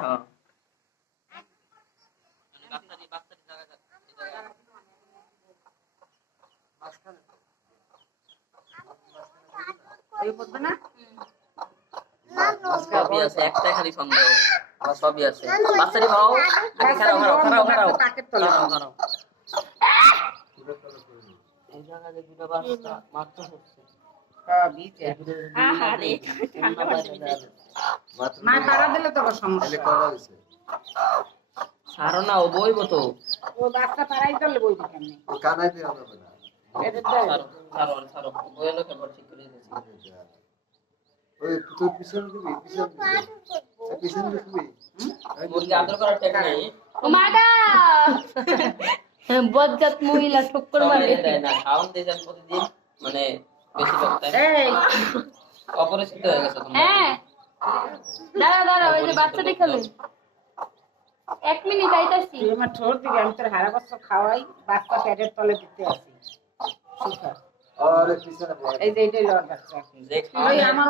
হ্যাঁ সবই আছে, একটাই খালি সন্দেহ। সবই আছে, বাচ্চাটি ভাও। খারাপ খারাপ খারাপ খারাপ খারাপ। এই জায়গায় দুটো বাচ্চা মাত্র হচ্ছে। ছাড়ো না, ও বইব তো। ও বাচ্চা পাড়াই করলে বইবে কেমনে? ও কানাই দিয়ে হবে না। ছাড়ো ছাড়ো ছাড়ো, বইলে খবর ঠিক করে দিয়েছি। ওই তুই পিছন দিবি, পিছন দিবি। মুরগি আদর করার টেক নাই। ও মাগা বজ্জাত মহিলা ঠক্কর মারে দেয় না, খাওন দিয়ে যান প্রতিদিন, মানে বেশি করতে। এই অপরিচিত হয়ে গেছে তোমরা। হ্যাঁ দাঁড়া দাঁড়া, ওই যে বাচ্চাটা খেলে। 1 মিনিট আইতাছি। তুই আমার ঠোঁট দিবি, আমি তোর হারা বছর খাওয়াই, বাচ্চা পেটের তলে দিতে আসি। সুখা আরে পিছনে এই যে এইটাই লড় বাচ্চা। যে খাওয়াই আমার